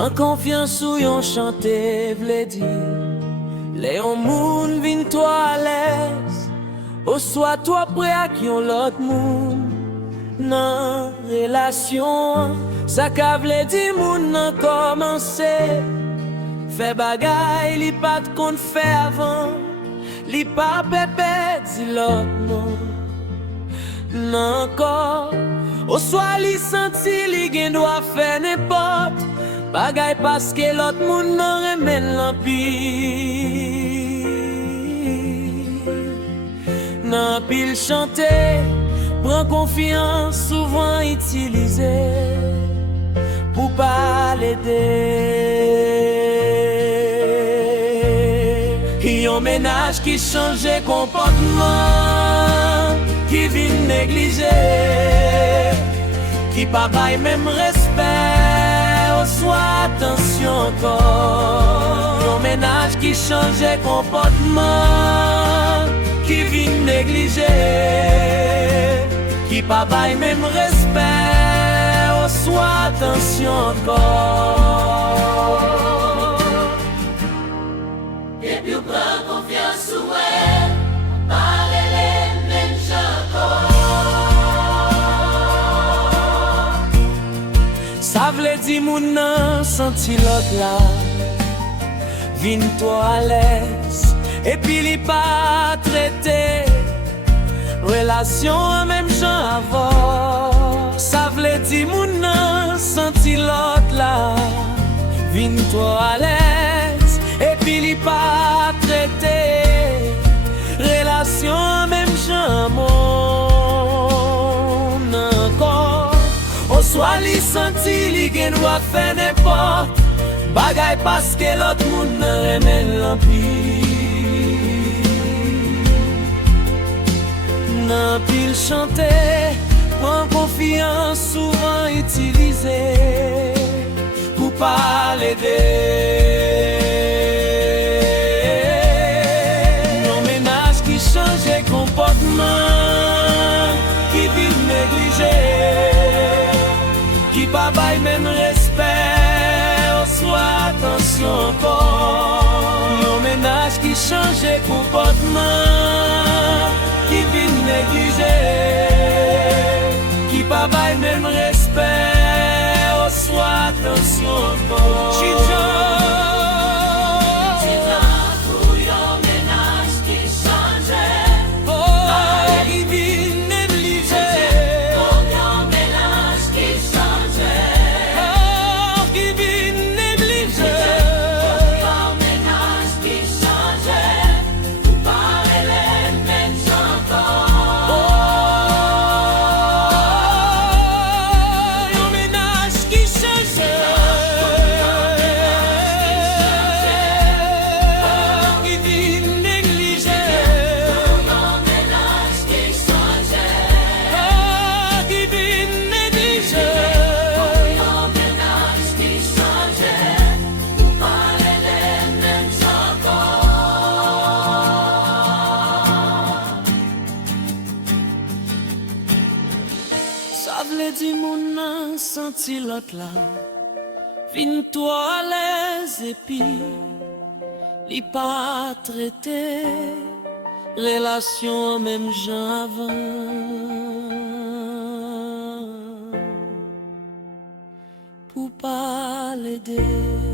En confiance ou yon chante vle di le yon moun vin to à l'aise. Ou soit toi prêt à qui on l'autre moun nan relation. Ça ka vle di moun nan commencé. Fait bagay li pat kon fè avant. Li pa pepe di l'autre moun nan kor. Ou soit li senti li gen doit fè n'importe bagay paske l'autre moun nan remen l'empire. Nan pile chanter, prend confiance souvent utilisé pour pas l'aider. Yon ménage qui change comportement, qui vit négligé, qui pas bail même respect, ou soit attention encore. Yon ménage qui change comportement, qui vit négligé, qui pas bail même respect, ou soit attention encore. Et puis on prend confiance ou elle, parler les mêmes encore. Ça vle di moun nan senti l'autre là, vin toi à l'aise. Et puis li pas traité relation même gens avant. Ça vle di moun nan senti l'autre là, vin toi à l'aise. Et puis li pas traité relation même gens mon encore. Ou soit li senti li gen doit faire n'importe bagay parce que l'autre moun nan remen l'empire. Nan pile chanter, prend confiance souvent utilisé pour pas l'aider. Yon ménage qui change comportement, qui vit négligé, qui pas bail même respect, ou soit attention encore. Yon ménage qui change comportement, qui vit négligé, qui pas bail même respect, ou soit attention encore. Ça vle di moun nan senti l'autre là, vin toi à l'aise et puis li pas traité relation même gens avant pour pas l'aider.